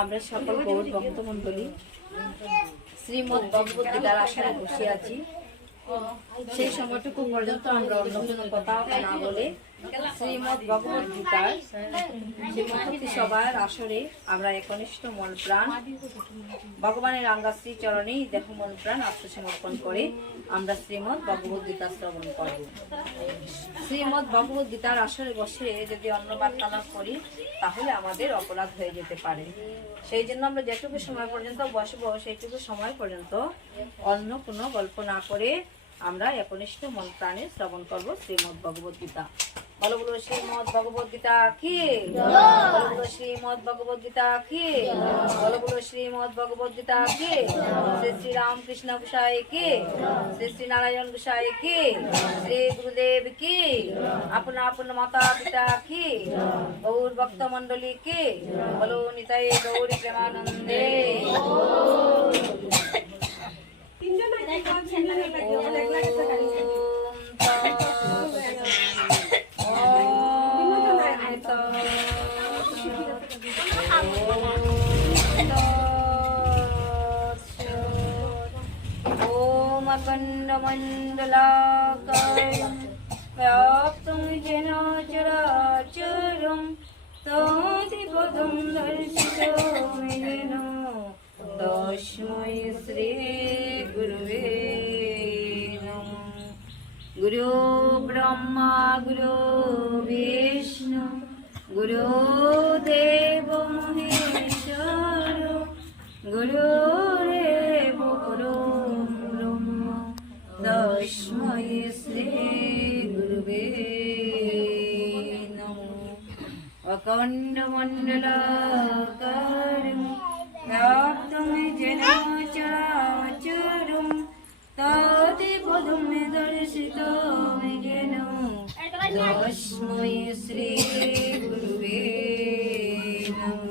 আমরা সকল গৌর ভক্তমণ্ডলী শ্রীমদ্ ভগবদ গীতার আসনে বসে আছি। সেই সময়টুকু পর্যন্ত আমরা অন্য কোনো কথা না বলে শ্রীমদ্ ভগবদ গীতার শ্রীমতী সভার আসরে আমরা একনিষ্ঠ মন প্রাণ ভগবানের আঙ্গাশ্রী চরণেই দেহ মন প্রাণ আত্মসমর্পণ করে আমরা শ্রীমদ্ ভগবদ গীতা শ্রবণ করব। শ্রীমদ্ ভগবদ গীতার আসরে বসে যদি অন্য বার্তালাপ করি তাহলে আমাদের অপরাধ হয়ে যেতে পারে। সেই জন্য আমরা যেটুকু সময় পর্যন্ত বসবো সেইটুকু সময় পর্যন্ত অন্য কোনো গল্প না করে আমরা একনিষ্ঠ মন প্রাণে শ্রবণ করব শ্রীমদ্ ভগবদ গীতা। বলো বলো শ্রীমদ্ ভগবদ গীতা কি? বলো বলো শ্রীমদ্ ভগবদ গীতা কি? বলো বলো শ্রীমদ্ ভগবদ গীতা কি? শ্রী শ্রী রামকৃষ্ণ গোসাই কি? শ্রী শ্রী নারায়ণ গোসাই কি? শ্রী গুরুদেব কি? আপনা আপন মাতা পিতা কি? গৌর ভক্ত মন্ডলী কি? বলো নিতাই গৌরী প্রেমানন্দে। मण्डलाकारं व्याप्तं येन चराचरं तत्पदं दर्शितमेन तस्मै श्रीगुरुवे नमः। गुरु ब्रह्मा गुरु विष्णु गुरुदेव महेश्वर गुरुरेव परब्रह्म तस्मै श्री गुरुवे नमः। अखण्डमण्डलाकारं व्याप्तं येन चराचरं तत्पदं दर्शितमेन तस्मै श्री गुरुवे नमः।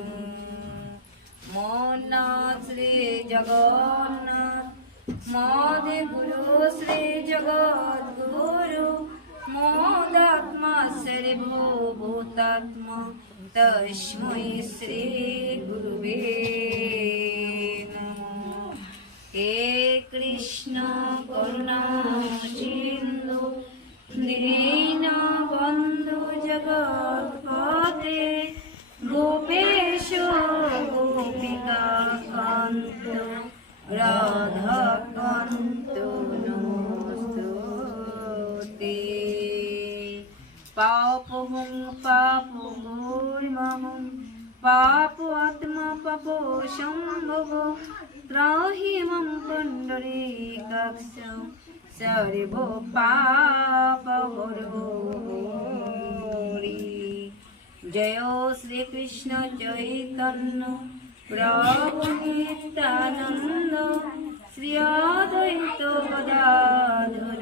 मोनाथ श्री जगन्नाथ मोदे गुरु श्री जगद्गुरु मोदात्मा सर्वभूतात्मा तस्मै श्री गुरुवे नमः। हे कृष्ण करुणा सिन्धु दीनबन्धु जगत्पते गोपेश गोपिकान्त राधाकान्त नमोस्तुते। पापहं पापभूर्महं पापात्मा पापो सम्भव त्राहि मम पुण्डरीकाक्ष सर्वो पापहरो। जय श्री कृष्ण चैतन्य प्रभु नित्यानंद श्री अद्वैत गदाधर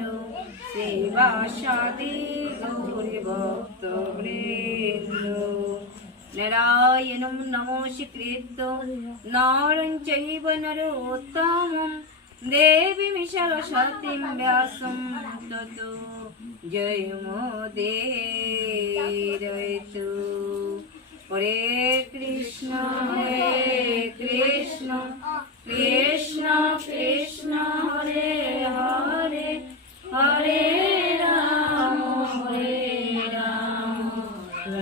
श्रीवासादि गौरी भक्तवृंद। नारायणं नमस्कृत्य नरं चैव नरोत्तमं देवीं सरस्वतीं व्यासं ततो जयमुदीरयतु। हरे कृष्ण कृष्ण कृष्ण हरे हरे हरे राम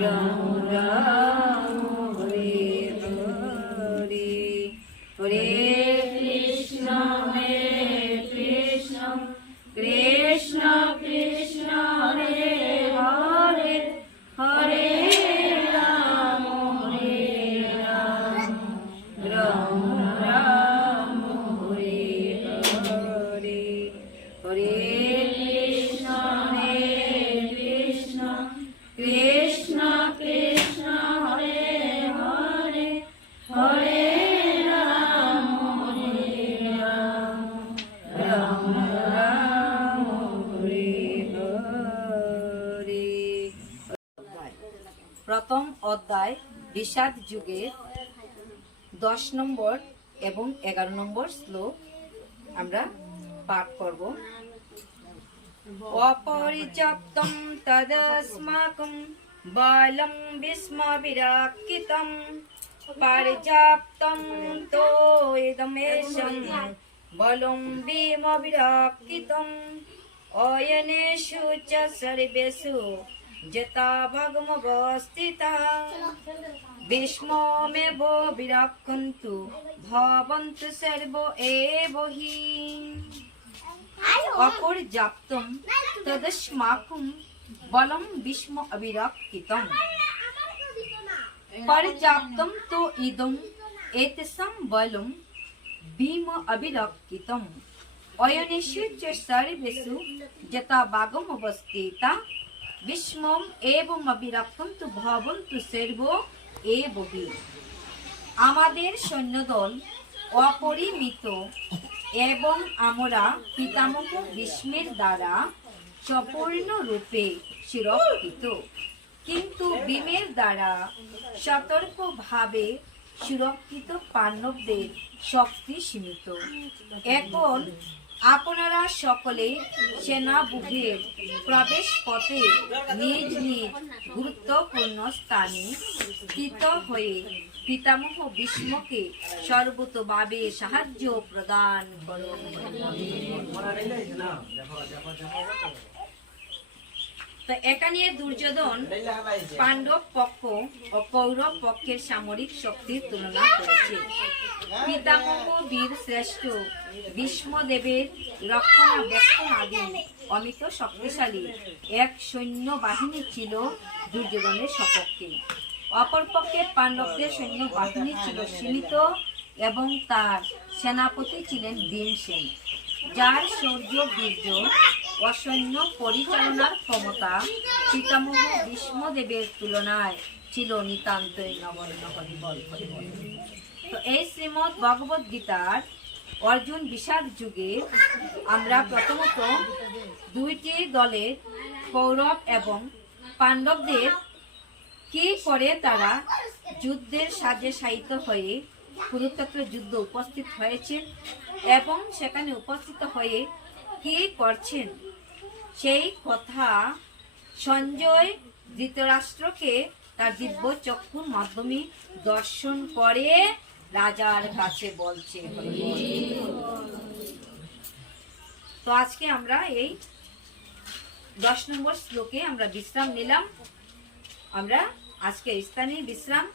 राम राम हरे हरे। हरे कृष्ण कृष्ण कृष्ण कृष्ण हरे हरे हरे राम राम राम हरे हरे। हरे कृष्ण कृष्ण कृष्ण हरे हरे हरे राम राम राम हरे हरे। प्रथम अध्याय বিষাদ যুগের 10 নম্বর এবং 11 নম্বর শ্লোক আমরা পাঠ করব। অপরিচপ্তম তদস্মাকম বালম বিস্ম বিরাকিতম पर्याप्तं तो इदमेशं बलं भीमविरक्षितम् अयनेषु च सर्वेषु यथा भगमवस्थितः भीष्ममेव विरक्षन्तु भवन्तु सर्व एव हि अपर्याप्तं तदस्माकं बलं भीष्म अविरक्षितम् पर्याप्तं तो इदम् एतेषां बलं भीम अविरक्षितम् अयनेषु च सर्वेषु यथा भागमवस्थिता भीष्मम् एवं अविरक्षन्तु भवन्तु सर्व एव हि আমাদের সৈন্যদল অপরিমিত এবং আমরা পিতামহ ভীষ্মের দ্বারা সম্পূর্ণরূপে সুরক্ষিত, কিন্তু ভীমের দ্বারা সতর্কভাবে সুরক্ষিত পাণ্ডবদের শক্তি সীমিত। এখন আপনারা সকলে সেনাব্যূহের প্রবেশ পথে নিজ নিজ গুরুত্বপূর্ণ স্থানে স্থিত হয়ে পিতামহ ভীষ্মকে সর্বতোভাবে সাহায্য প্রদান করুন। তো এখানে দুর্যোধন পাণ্ডব পক্ষ ও কৌরব পক্ষের সামরিক শক্তির তুলনা করেছে। পিতামহ বীর শ্রেষ্ঠ ভীষ্মদেবের রক্ষণাবেক্ষণাধীন অমিত শক্তিশালী এক সৈন্য বাহিনী ছিল দুর্যোধনের সপক্ষে। অপরপক্ষে পাণ্ডবদের সৈন্য বাহিনী ছিল সীমিত এবং তার সেনাপতি ছিলেন ভীমসেন, যার শৌর্য বীর্য ও সৈন্য পরিচালনার ক্ষমতা পিতামহ ভীষ্মদেবের তুলনায় ছিল নিতান্তই নগণ্য। তো এই শ্রীমদ্ ভগবদ গীতার অর্জুন বিষাদ যুগে আমরা প্রথমত দুইটি দলের কৌরব এবং পাণ্ডবদের কি করে তারা যুদ্ধের সাজে শায়িত হয়ে কুরুক্ষেত্র যুদ্ধ উপস্থিত হয়েছেন এবং সেখানে উপস্থিত হয়ে কি করছেন সেই কথা সঞ্জয় ধৃতরাষ্ট্রকে তার দিব্য চক্ষুর মাধ্যমে দর্শন করে রাজার কাছে বলছে। তো আজকে আমরা এই 10 নম্বর শ্লোকে আমরা বিশ্রাম নিলাম। আমরা আজকে স্থানে বিশ্রাম।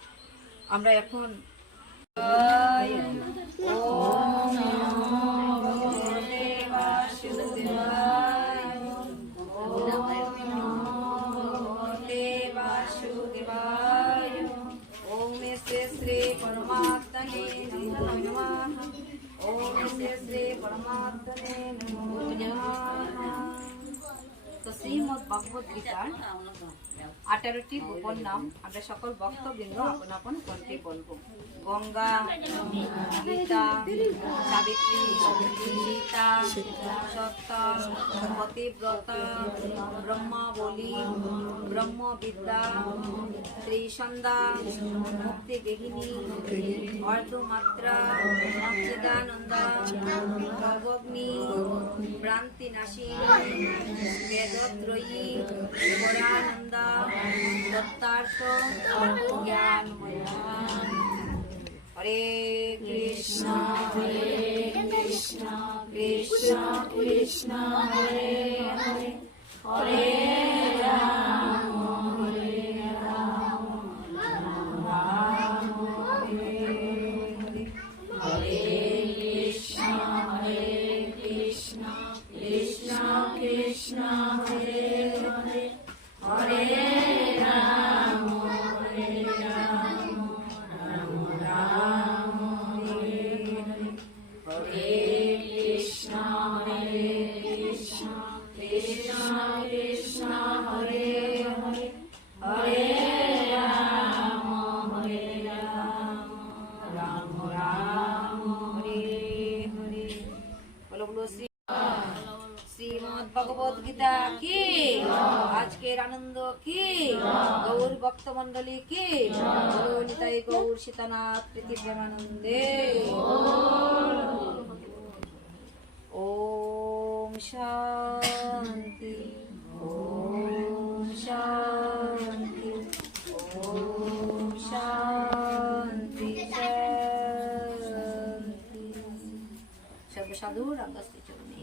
আমরা এখন শ্রী পরমাত্মনে নমঃ। ওম শ্রী পরমাত্মনে নমঃ। তো শ্রীমদ্ ভগবদ গীতার 18টি গোপন নাম আমরা সকল ভক্তবৃন্দ আপন আপন কণ্ঠে বলবো। গঙ্গা, গীতা, সাবিত্রী, সীতা, সত্তা, পতিব্রতা, ব্রহ্মাবলী, ব্রহ্মবিদ্যা, ত্রিসন্ধ্যা, মুক্তিগেহিনী, অর্ধমাত্রা, চিদানন্দা, ভবগ্নি, ভ্রান্তিনাশিনী, বেদত্রয়ী, পরানন্দা, দত্তার্থ, জ্ঞানময়া। হরে কৃষ্ণ কৃষ্ণ কৃষ্ণ হরে হরে, হরে রাম রাম রাম হরে হরে, হরে কৃষ্ণ কৃষ্ণ কৃষ্ণ হরে হরে, হরে রাম রাম রাম হরে হরে, হরে কৃষ্ণ কৃষ্ণ কৃষ্ণ হরে হরে, হরে রাম রাম রাম হরে হরে। বলো বলো শ্রীমদ্ ভগবদ গীতা কি, আজকের আনন্দ কি, গৌর ভক্ত মন্ডলী কি, নিতাই গৌর সীতানাথ প্রীতি প্রেমানন্দে। ওম শান্তি, ওম শান্তি, ওম শান্তি। সর্বসাধু রামদাস চরণে।